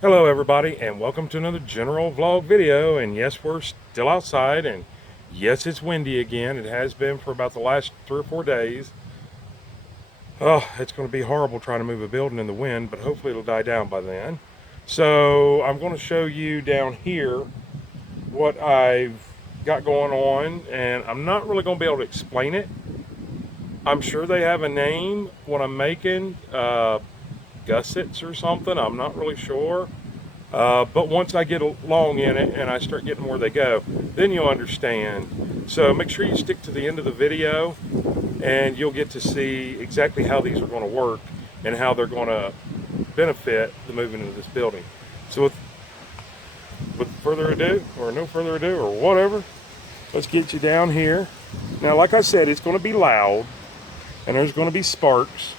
Hello everybody, and welcome to another general vlog video. And yes, we're still outside, and yes, it's windy again. It has been for about the last 3 or 4 days. Oh, it's going to be horrible trying to move a building in the wind, but hopefully it'll die down by then. So I'm going to show you down here what I've got going on, and I'm not really going to be able to explain it. I'm sure they have a name, what I'm making, gussets or something. I'm not really sure. But once I get along in it and I start getting where they go, then you'll understand. So make sure you stick to the end of the video and you'll get to see exactly how these are going to work and how they're going to benefit the movement of this building. So with further ado, or no further ado, or whatever, let's get you down here. Now, like I said, it's going to be loud and there's going to be sparks,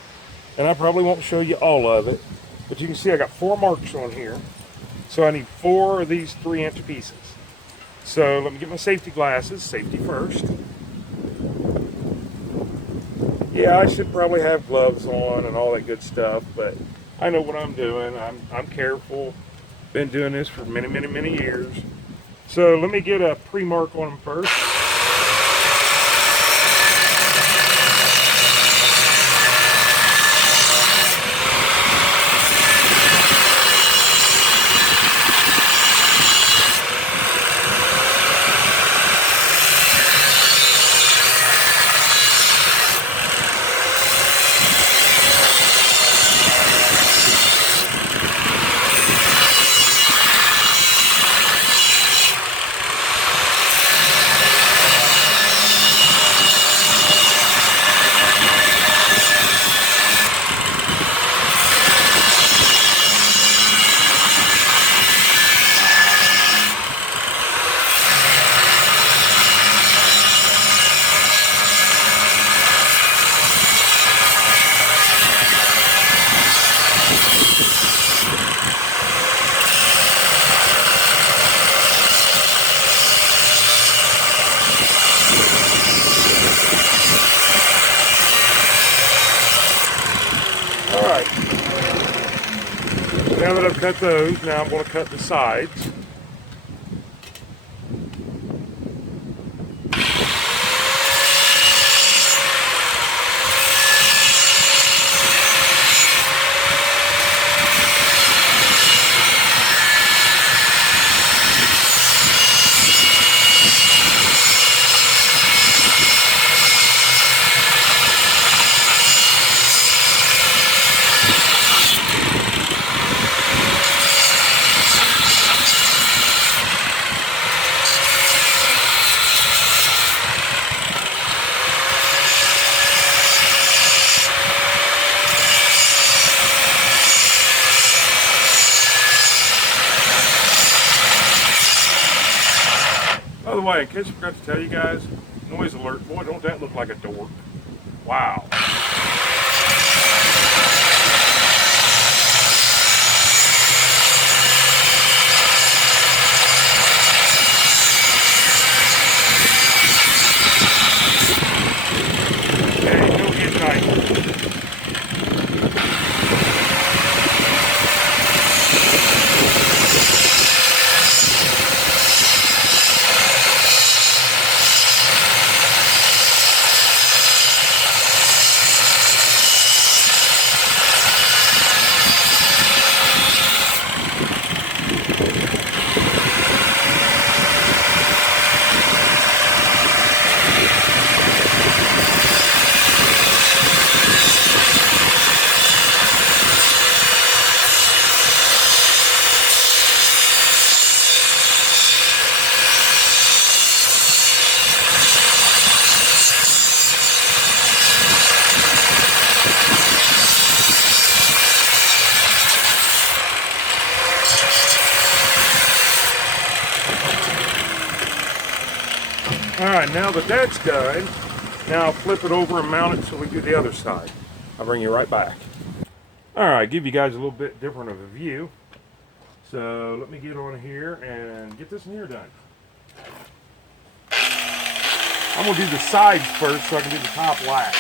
and I probably won't show you all of it, but you can see I got 4 marks on here. So I need 4 of these 3-inch pieces. So let me get my safety glasses, safety first. Yeah, I should probably have gloves on and all that good stuff, but I know what I'm doing. I'm careful. Been doing this for many, many, many years. So let me get a pre-mark on them first. All right. Now that I've cut those, now I'm going to cut the sides. By the way, in case I forgot to tell you guys, noise alert. Boy, don't that look like a dork. Wow. Hey, no get night. All right, now that that's done, now I'll flip it over and mount it so we do the other side. I'll bring you right back. All right, give you guys a little bit different of a view. So let me get on here and get this in here done. I'm gonna do the sides first so I can do the top last.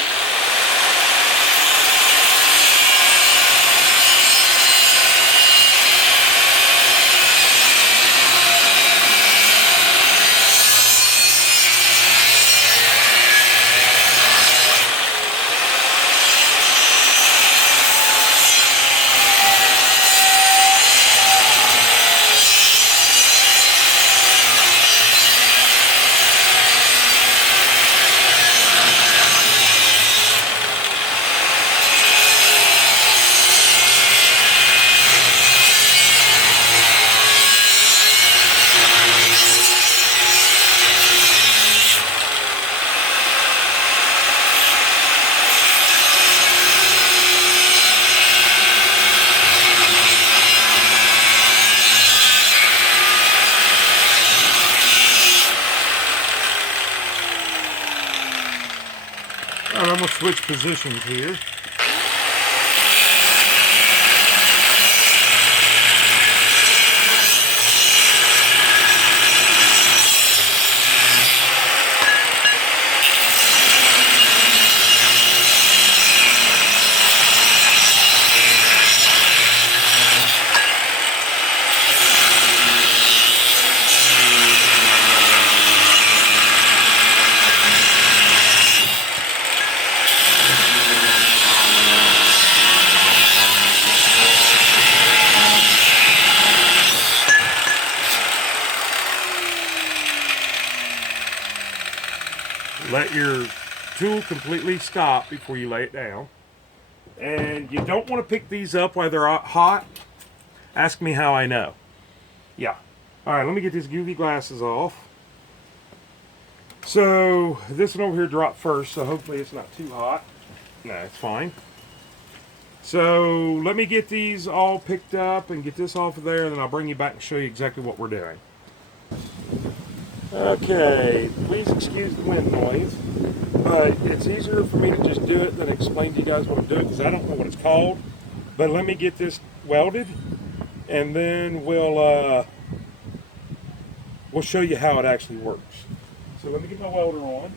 switch positions here. Let your tool completely stop before you lay it down. And you don't want to pick these up while they're hot. Ask me how I know. Yeah. Alright, let me get these UV glasses off. So, this one over here dropped first, so hopefully it's not too hot. No, it's fine. So, let me get these all picked up and get this off of there, and then I'll bring you back and show you exactly what we're doing. Okay, please excuse the wind noise, but it's easier for me to just do it than explain to you guys what I'm doing, because I don't know what it's called. But let me get this welded, and then we'll show you how it actually works. So let me get my welder on,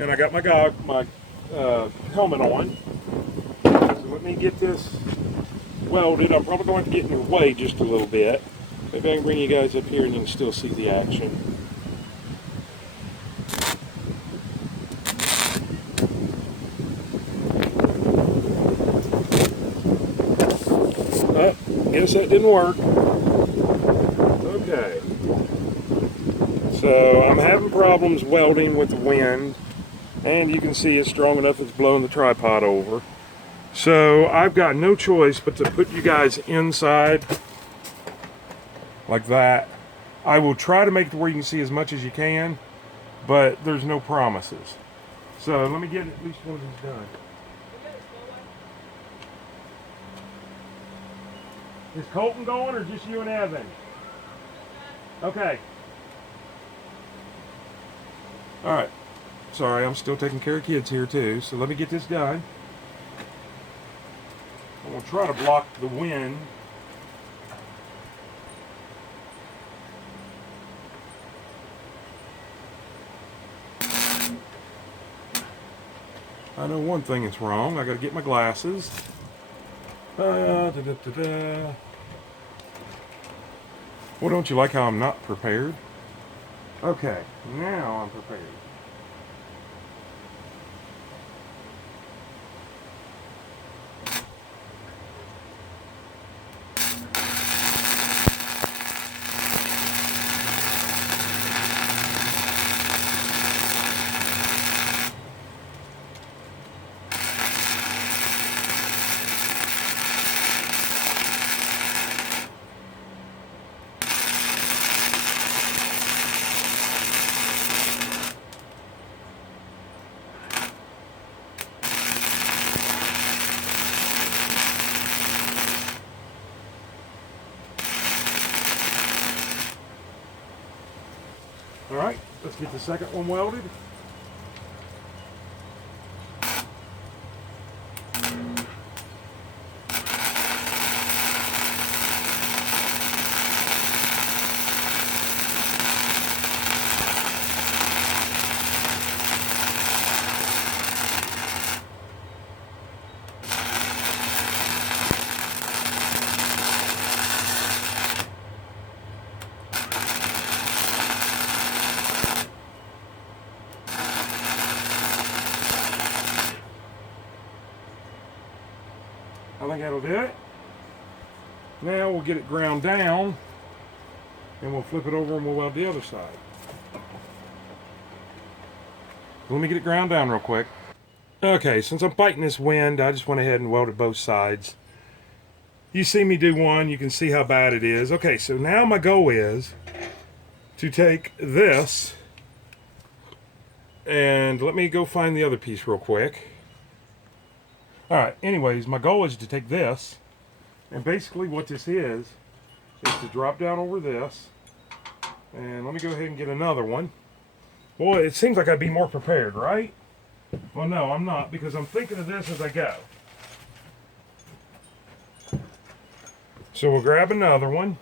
and I got my helmet on. So let me get this welded. I'm probably going to get in your way just a little bit. Maybe I can bring you guys up here and you can still see the action. Oh, guess that didn't work. Okay. So I'm having problems welding with the wind, and you can see it's strong enough it's blowing the tripod over. So I've got no choice but to put you guys inside like that. I will try to make it where you can see as much as you can, but there's no promises. So let me get at least one of these done. Is Colton going, or just you and Evan? Okay. Alright. Sorry, I'm still taking care of kids here too, so let me get this done. I'm going to try to block the wind. I know one thing is wrong. I got to get my glasses. Well, don't you like how I'm not prepared? Okay, now I'm prepared. Alright, let's get the second one welded. I think that'll do it. Now we'll get it ground down, and we'll flip it over and we'll weld the other side. Let me get it ground down real quick. Okay, since I'm fighting this wind, I just went ahead and welded both sides. You see me do one, you can see how bad it is. Okay, so now my goal is to take this, and let me go find the other piece real quick. Alright, anyways, my goal is to take this, and basically what this is to drop down over this, and let me go ahead and get another one. Boy, it seems like I'd be more prepared, right? Well, no, I'm not, because I'm thinking of this as I go. So we'll grab another one.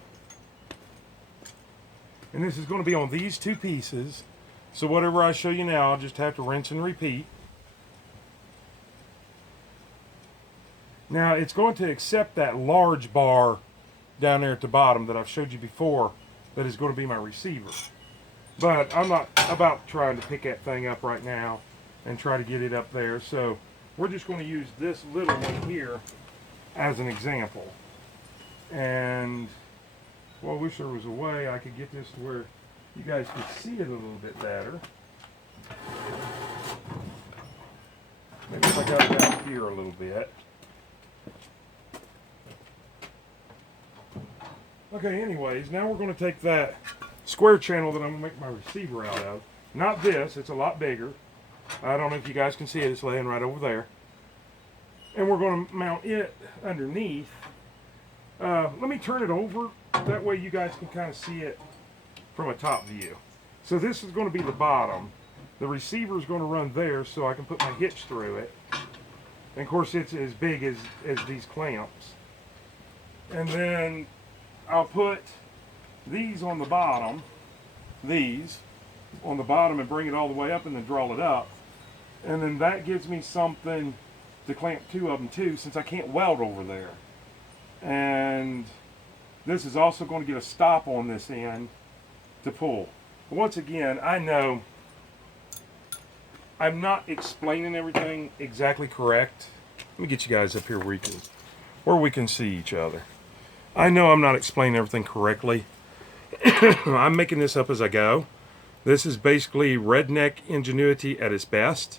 And this is going to be on these two pieces. So whatever I show you now, I'll just have to rinse and repeat. Now it's going to accept that large bar down there at the bottom that I've showed you before that is going to be my receiver. But I'm not about trying to pick that thing up right now and try to get it up there. So we're just going to use this little one here as an example. And well, I wish there was a way I could get this to where you guys could see it a little bit better. Maybe if I got it out here a little bit. Okay, anyways, now we're going to take that square channel that I'm going to make my receiver out of. Not this, it's a lot bigger. I don't know if you guys can see it, it's laying right over there. And we're going to mount it underneath. Let me turn it over, that way you guys can kind of see it from a top view. So this is going to be the bottom. The receiver is going to run there so I can put my hitch through it. And of course it's as big as these clamps. And then I'll put these on the bottom, and bring it all the way up and then draw it up. And then that gives me something to clamp two of them to, since I can't weld over there. And this is also going to get a stop on this end to pull. But once again, I know I'm not explaining everything exactly correct. Let me get you guys up here where we can see each other. I know I'm not explaining everything correctly. I'm making this up as I go. This is basically redneck ingenuity at its best,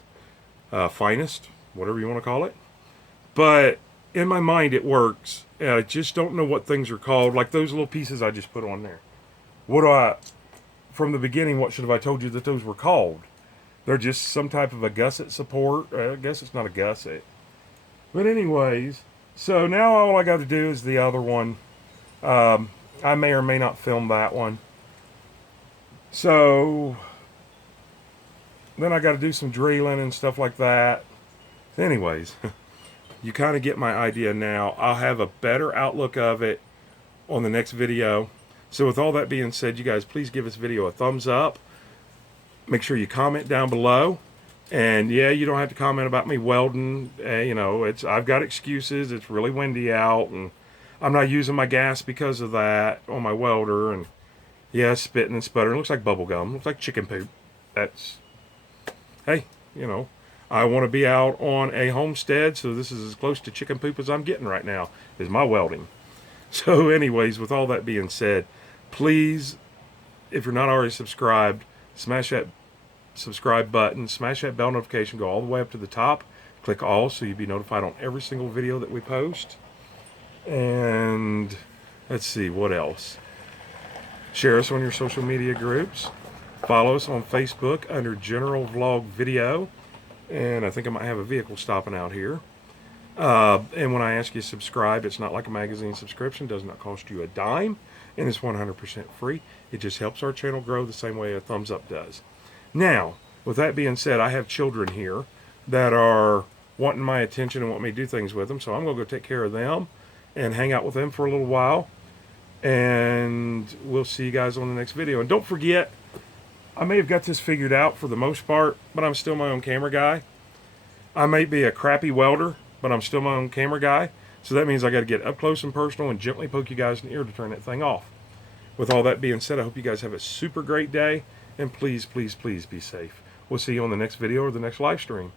finest, whatever you want to call it. But in my mind it works. I just don't know what things are called, like those little pieces I just put on there. From the beginning, what should have I told you that those were called? They're just some type of a gusset support. I guess it's not a gusset. But anyways, so now all I got to do is the other one. I may or may not film that one. So then I got to do some drilling and stuff like that. Anyways, you kind of get my idea now. I'll have a better outlook of it on the next video. So with all that being said, you guys please give this video a thumbs up. Make sure you comment down below. And yeah, you don't have to comment about me welding. You know, I've got excuses. It's really windy out, and I'm not using my gas because of that on my welder. And yeah, spitting and sputtering. It looks like bubble gum. It looks like chicken poop. Hey, you know, I want to be out on a homestead, so this is as close to chicken poop as I'm getting right now, is my welding. So anyways, with all that being said, please, if you're not already subscribed, smash that subscribe button, smash that bell notification, go all the way up to the top, click all so you'll be notified on every single video that we post. And let's see, what else? Share us on your social media groups. Follow us on Facebook under General Vlog Video. And I think I might have a vehicle stopping out here. And when I ask you to subscribe, it's not like a magazine subscription. It does not cost you a dime. And it's 100% free. It just helps our channel grow the same way a thumbs up does. Now, with that being said, I have children here that are wanting my attention and want me to do things with them. So I'm going to go take care of them and hang out with them for a little while. And we'll see you guys on the next video. And don't forget, I may have got this figured out for the most part, but I'm still my own camera guy. I may be a crappy welder, but I'm still my own camera guy. So that means I got to get up close and personal and gently poke you guys in the ear to turn that thing off. With all that being said, I hope you guys have a super great day. And please, please, please be safe. We'll see you on the next video or the next live stream.